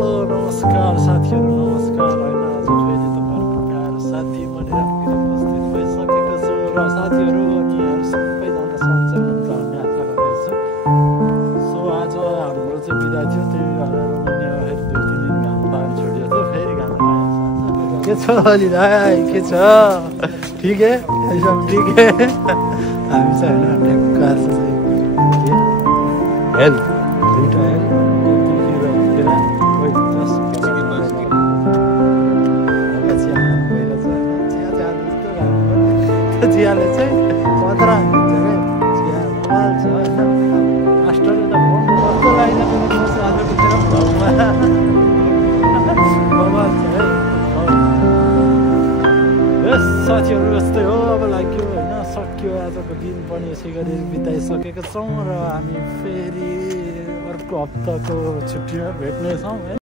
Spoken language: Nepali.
हेलो नमस्कार साथीहरू, नमस्कार। होइन आज फेरि तपाईँहरूको प्यारो साथी मैले रामगिरी उपस्थित भइसकेको छु र साथीहरू अनि यहाँहरू सबैजना सन्चै हुन्छ भन्ने आशा गरेको छु। सो आज हाम्रो चाहिँ बिदा थियो, त्यही गरेर मैले फेरि 2-3 दिन घाम लाग्न छोड्यो थियो, फेरि घाम लाग्यो। के छ अलि भाइ, के छ? ठिक है, सब ठिक है। हामी चाहिँ होइन ढेक्का हेल्थ दुईवटा हेल्थ चियाले चाहिँ 15 हालिदिन्छ क्या, चिया बवाल छ होइन। मास्टरले त फोन कस्तो लागिरहेको छ आजको तेरो भाउमा, बवाल छ है। यस साथीहरू यस्तै हो, अब लाग्यो होइन, सक्यो आजको दिन पनि यसै गरी बिताइसकेको छौँ र हामी फेरि अर्को हप्ताको छुट्टीमा भेट्नेछौँ है।